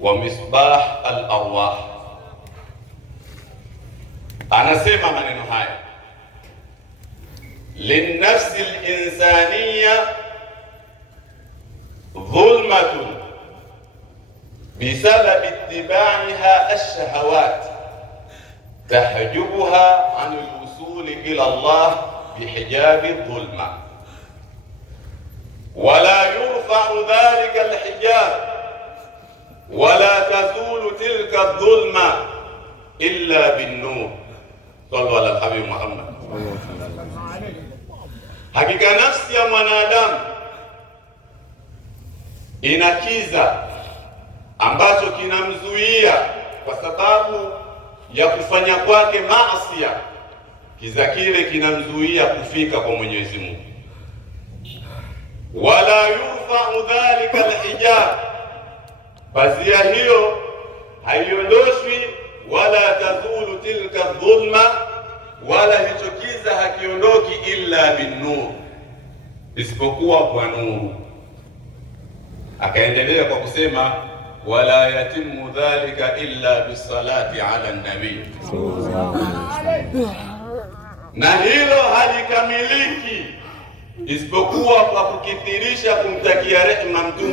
wa misbah al-arwah. Anasema maneno haya, linnafsi al-insaniya dhulmatun bisababi ittibaiha ash-shahawat tahjubuha an al-wusul ila Allah bihijabi dhulma wala yurfa'u dhalika al-hijab wala tazulu tilka adh-dhulma illa bin-nur. Sallu ala al-habib Muhammad. Hakika nafsi ya mwanadamu ina kiza ambacho kinamzuia kwa sababu ya kufanya kwake maasi. Kiza kile kinamzuia kufika kwa Mwenyezi Mungu. Wala yurfa'u dhalika alhijab, pazia hiyo haiondoshwi. Wala tazulu tilka dhulma, wala hicho kiza hakiondoki illa bin-nur, isipokuwa kwa nuru. Akaendelea kwa kusema wala yatimu dhalika illa bisalati ala nabii, na hilo halikamiliki isipokuwa kwa kukithirisha kumtakia rehema Mtume